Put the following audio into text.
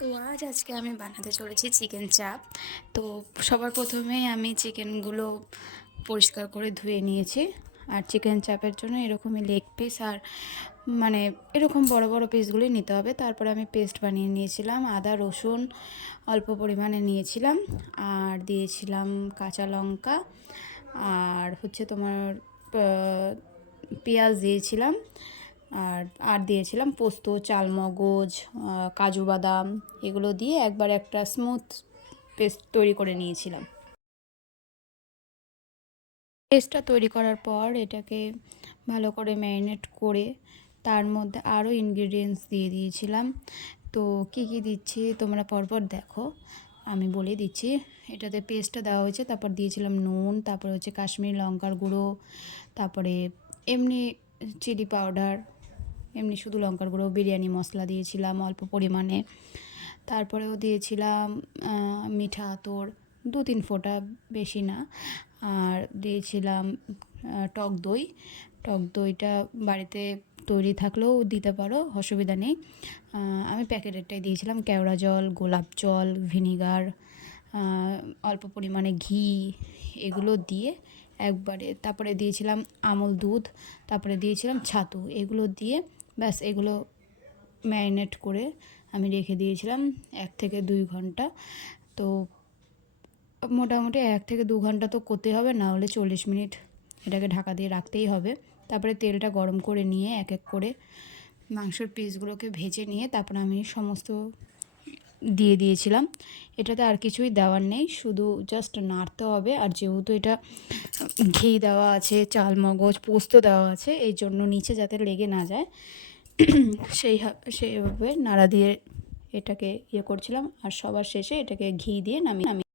তো আজকে আমি বানাতে চলেছি চিকেন চাপ। তো সবার প্রথমেই আমি চিকেনগুলো পরিষ্কার করে ধুয়ে নিয়েছি। আর চিকেন চাপের জন্য এরকমই লেগ পিস আর মানে এরকম বড় বড় পিসগুলোই নিতে হবে। তারপরে আমি পেস্ট বানিয়ে নিয়েছিলাম, আদা রসুন অল্প পরিমাণে নিয়েছিলাম, আর দিয়েছিলাম কাঁচা লঙ্কা, আর হচ্ছে তোমার পেঁয়াজ দিয়েছিলাম, আর আর দিয়েছিলাম পোস্ত, চালমগজ, কাজু বাদাম, এগুলো দিয়ে একবার একটা স্মুথ পেস্ট তৈরি করে নিয়েছিলাম। পেস্টটা তৈরি করার পর এটাকে ভালো করে ম্যারিনেট করে তার মধ্যে আরও ইনগ্রিডিয়েন্টস দিয়ে দিয়েছিলাম। তো কী কী দিচ্ছি তোমরা পরপর দেখো, আমি বলে দিচ্ছি। এটাতে পেস্টটা দেওয়া হয়েছে, তারপর দিয়েছিলাম নুন, তারপর হচ্ছে কাশ্মীরি লঙ্কার গুঁড়ো, তারপরে এমনি চিলি পাউডার, এমনি শুধু লঙ্কার গুঁড়ো, বিরিয়ানি মশলা দিয়েছিলাম অল্প পরিমাণে, তারপরেও দিয়েছিলাম মিঠা আতর 2-3 ফোঁটা, বেশি না। আর দিয়েছিলাম টক দই। টক দইটা বাড়িতে তৈরি থাকলেও দিতে পারো, অসুবিধা নেই। আমি প্যাকেটেরটাই দিয়েছিলাম। কেওড়া জল, গোলাপ জল, ভিনিগার, অল্প পরিমাণে ঘি, এগুলো দিয়ে একবারে, তারপরে দিয়েছিলাম আমল দুধ, তারপরে দিয়েছিলাম ছাতু, এগুলো দিয়ে ব্যাস এগুলো ম্যারিনেট করে আমি রেখে দিয়েছিলাম 1 থেকে 2 ঘন্টা। তো মোটামুটি 1 থেকে 2 ঘন্টা তো করতে হবে, না হলে 40 মিনিট এটাকে ঢাকা দিয়ে রাখতেই হবে। তারপরে তেলটা গরম করে নিয়ে এক এক করে মাংসের পিসগুলোকে ভেজে নিয়ে তারপর আমি সমস্ত দিয়ে দিয়েছিলাম। এটাতে আর কিছুই দেওয়ার নেই, শুধু জাস্ট নাড়তে হবে। আর যেহেতু এটা ঘি দেওয়া আছে, চালমগজ, পোস্ত দেওয়া আছে, এই জন্য নিচে যাতে লেগে না যায় সেইভাবে নাড়া দিয়ে এটাকে করছিলাম। আর সবার শেষে এটাকে ঘি দিয়ে নামিয়ে